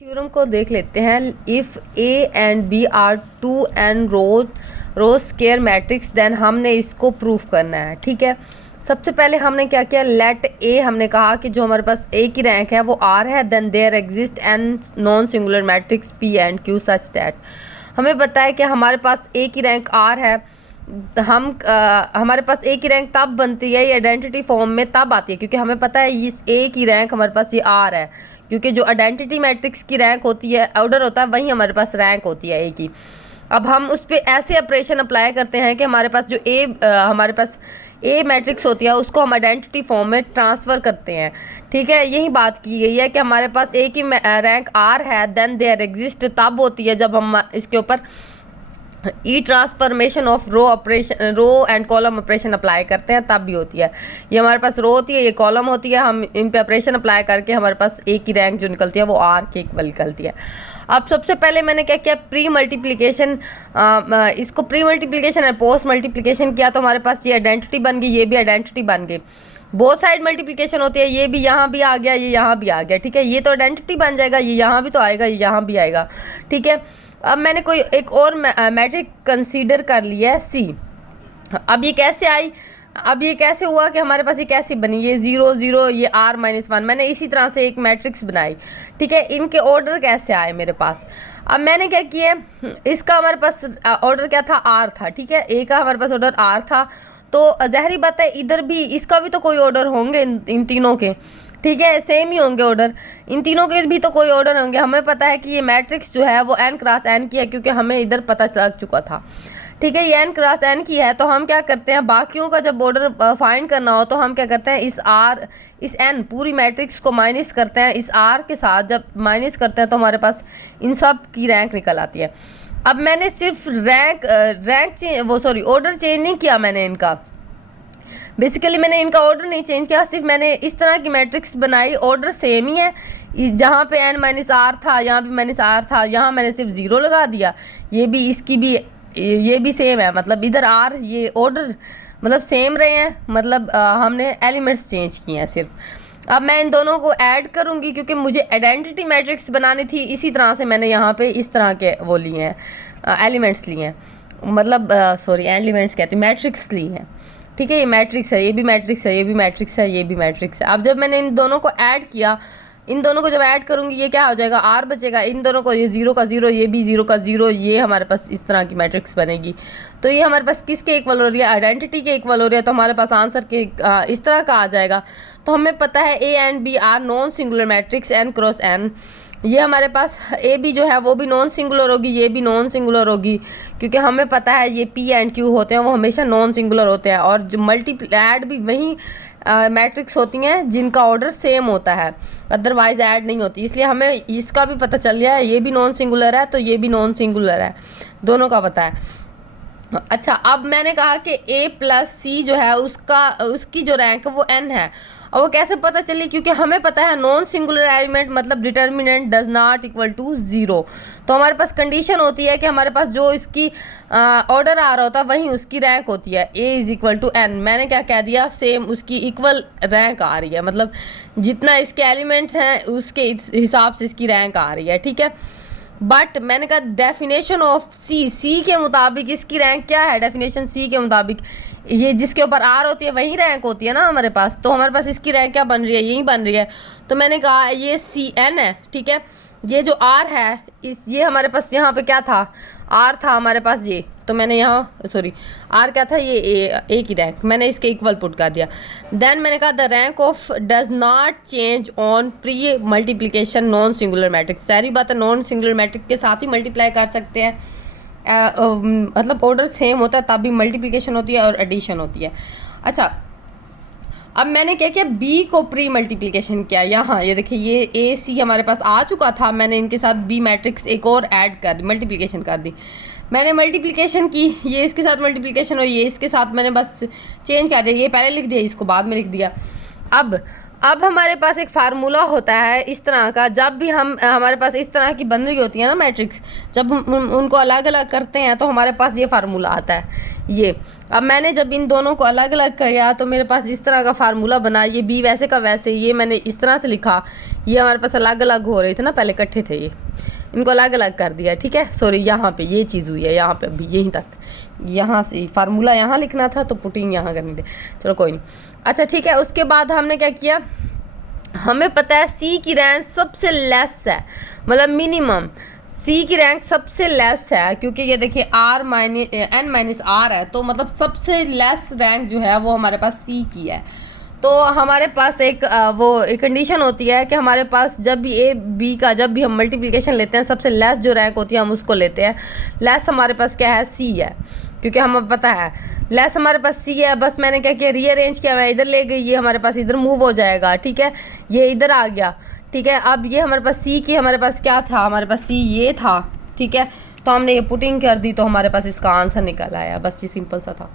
Theorem को देख लेते हैं। If A and B are two n row square matrix then हमने इसको प्रूफ करना है। ठीक है, सबसे पहले हमने क्या किया, लेट ए हमने कहा कि जो हमारे पास ए की रैंक है वो आर है, then there exist an non singular matrix P and Q such that. हमें पता है कि हमारे पास ए की रैंक आर है। हमारे पास ए की रैंक तब बनती है, ये आइडेंटिटी फॉर्म में तब आती है क्योंकि हमें पता है इस ए की रैंक हमारे पास ये आर है, क्योंकि जो आइडेंटिटी मैट्रिक्स की रैंक होती है, ऑर्डर होता है, वही हमारे पास रैंक होती है ए की। अब हम उस पर ऐसे ऑपरेशन अप्लाई करते हैं कि हमारे पास जो हमारे पास ए मैट्रिक्स होती है उसको हम आइडेंटिटी फॉर्म में ट्रांसफ़र करते हैं। ठीक है, यही बात की गई है कि हमारे पास ए की रैंक आर है, देन देयर एग्जिस्ट तब होती है जब हम इसके ऊपर E transformation of row and column operation apply करते हैं, तब भी होती है। ये हमारे पास रो होती है, ये कॉलम होती है, हम इन पे ऑपरेशन अप्लाई करके हमारे पास ए की रैंक जो निकलती है वो आर के इक्वल निकलती है। अब सबसे पहले मैंने क्या किया, प्री मल्टीप्लिकेशन, इसको प्री मल्टीप्लिकेशन और पोस्ट मल्टीप्लिकेशन किया तो हमारे पास ये आइडेंटिटी बन गई, ये भी आइडेंटिटी बन गई। बोथ साइड मल्टीप्लिकेशन होती है, ये भी यहाँ भी आ गया, ये यहाँ भी आ गया। ठीक है, ये तो आइडेंटिटी बन जाएगा, ये यहाँ भी तो आएगा, ये यहाँ भी आएगा। ठीक है, अब मैंने कोई एक और मैट्रिक कंसीडर कर लिया है सी। अब ये कैसे आई, अब ये कैसे हुआ कि हमारे पास ये कैसे बनी, ये 0 0, ये r-1, मैंने इसी तरह से एक मैट्रिक्स बनाई। ठीक है, इनके ऑर्डर कैसे आए मेरे पास। अब मैंने क्या किया, इसका हमारे पास ऑर्डर क्या था, r था। ठीक है, ए का हमारे पास ऑर्डर r था, तो ज़ाहिर बात है इधर भी इसका भी तो कोई ऑर्डर होंगे, इन तीनों के। ठीक है, सेम ही होंगे ऑर्डर, इन तीनों के भी तो कोई ऑर्डर होंगे। हमें पता है कि ये मैट्रिक्स जो है वो n क्रॉस n की है, क्योंकि हमें इधर पता चल चुका था। ठीक है, ये n क्रॉस n की है, तो हम क्या करते हैं, बाकियों का जब ऑर्डर फाइंड करना हो तो हम क्या करते हैं, इस n पूरी मैट्रिक्स को माइनस करते हैं, इस r के साथ जब माइनस करते हैं तो हमारे पास इन सब की रैंक निकल आती है। अब मैंने सिर्फ ऑर्डर चेंज नहीं किया मैंने इनका, बेसिकली मैंने इनका ऑर्डर नहीं चेंज किया, सिर्फ मैंने इस तरह की मैट्रिक्स बनाई, ऑर्डर सेम ही है। जहाँ पे n-r था, यहाँ भी -r था, यहाँ मैंने सिर्फ 0 लगा दिया। ये भी, इसकी भी, ये भी सेम है, मतलब इधर r, ये ऑर्डर मतलब सेम रहे हैं, मतलब हमने एलिमेंट्स चेंज किए हैं सिर्फ। अब मैं इन दोनों को ऐड करूँगी क्योंकि मुझे आइडेंटिटी मैट्रिक्स बनानी थी, इसी तरह से मैंने यहाँ पे इस तरह के वो लिए हैं, एलिमेंट्स लिए हैं, मतलब एलिमेंट्स कहती हूँ, मैट्रिक्स ली हैं। ठीक है, ये मैट्रिक्स है, ये भी मैट्रिक्स है, ये भी मैट्रिक्स है, ये भी मैट्रिक्स है। अब जब मैंने इन दोनों को ऐड किया, इन दोनों को जब ऐड करूँगी ये क्या हो जाएगा, r बचेगा, इन दोनों को, ये 0 का 0, ये भी 0 का 0, ये हमारे पास इस तरह की मैट्रिक्स बनेगी। तो ये हमारे पास किसके इक्वल हो रही है, आइडेंटिटी के इक्वल हो रही है, तो हमारे पास आंसर के इस तरह का आ जाएगा। तो हमें पता है A and B are non singular matrix n cross n। ये हमारे पास ए बी जो है वो भी नॉन सिंगुलर होगी, ये भी नॉन सिंगुलर होगी, क्योंकि हमें पता है ये पी एंड क्यू होते हैं वो हमेशा नॉन सिंगुलर होते हैं, और जो ऐड भी वही मैट्रिक्स होती हैं जिनका ऑर्डर सेम होता है, अदरवाइज ऐड नहीं होती। इसलिए हमें इसका भी पता चल गया है, ये भी नॉन सिंगुलर है तो ये भी नॉन सिंगुलर है, दोनों का पता है। अच्छा, अब मैंने कहा कि a प्लस सी जो है उसकी जो रैंक है वो n है, और वो कैसे पता चली, क्योंकि हमें पता है नॉन सिंगुलर एलिमेंट मतलब determinant does not equal to 0। तो हमारे पास कंडीशन होती है कि हमारे पास जो इसकी ऑर्डर आ रहा होता है वहीं उसकी रैंक होती है, a is equal to n। मैंने क्या कह दिया, सेम उसकी इक्वल रैंक आ रही है, मतलब जितना इसके एलिमेंट्स हैं उसके हिसाब से इसकी रैंक आ रही है। ठीक है, बट मैंने कहा डेफिनेशन ऑफ सी के मुताबिक इसकी रैंक क्या है, डेफिनेशन सी के मुताबिक ये जिसके ऊपर आर होती है वही रैंक होती है ना हमारे पास, तो हमारे पास इसकी रैंक क्या बन रही है, यही बन रही है। तो मैंने कहा ये सी एन है। ठीक है, ये जो आर है, ये हमारे पास यहाँ पे क्या था, आर था हमारे पास ये, तो मैंने यहाँ आर क्या था, ये ए की रैंक, मैंने इसके इक्वल पुट कर दिया। देन मैंने कहा the rank of does not change on pre multiplication non singular matrix. सारी बात है, नॉन सिंगुलर मैट्रिक्स के साथ ही मल्टीप्लाई कर सकते हैं, मतलब ऑर्डर सेम होता है तब भी मल्टीप्लिकेशन होती है और एडिशन होती है। अच्छा, अब मैंने क्या किया, बी को प्री मल्टीप्लिकेशन किया, यहाँ ये देखिए ये ए सी हमारे पास आ चुका था, मैंने इनके साथ बी मैट्रिक्स एक और ऐड कर दी, मल्टीप्लिकेशन कर दी। मैंने मल्टीप्लिकेशन की, ये इसके साथ मल्टीप्लिकेशन और ये इसके साथ मैंने बस चेंज कर दिया, ये पहले लिख दिया, इसको बाद में लिख दिया। अब हमारे पास एक फार्मूला होता है इस तरह का, जब भी हमारे पास इस तरह की बन रही होती है ना मैट्रिक्स, जब हम उनको अलग अलग करते हैं तो हमारे पास ये फार्मूला आता है। ये अब मैंने जब इन दोनों को अलग अलग किया तो मेरे पास इस तरह का फार्मूला बना, ये बी वैसे का वैसे, ये मैंने इस तरह से लिखा, ये हमारे पास अलग अलग हो रहे थे ना, पहले इकट्ठे थे, ये इनको अलग अलग कर दिया, ठीक है। सॉरी, यहाँ पे ये चीज़ हुई है, यहाँ पे अभी यहीं तक, यहाँ से फार्मूला यहाँ लिखना था तो पुटिंग यहाँ करनी थी, चलो कोई नहीं। अच्छा ठीक है, उसके बाद हमने क्या किया, हमें पता है सी की रैंक सबसे लेस है, मतलब मिनिमम सी की रैंक सबसे लेस है, क्योंकि ये देखिए n माइनस आर है, तो मतलब सबसे लेस रैंक जो है वो हमारे पास सी की है। तो हमारे पास एक कंडीशन होती है कि हमारे पास जब भी ए बी का जब भी हम मल्टीप्लिकेशन लेते हैं, सबसे लेस जो रैंक होती है हम उसको लेते हैं। लेस हमारे पास क्या है, सी है, क्योंकि हमें पता है लेस हमारे पास सी है। बस मैंने क्या किया, रीअरेंज किया, मैं इधर ले गई, ये हमारे पास इधर मूव हो जाएगा, ठीक है, ये इधर आ गया, ठीक है। अब ये हमारे पास सी की, हमारे पास क्या था, हमारे पास सी ये था, ठीक है, तो हमने ये पुटिंग कर दी तो हमारे पास इसका आंसर निकल आया, बस ये सिंपल सा था।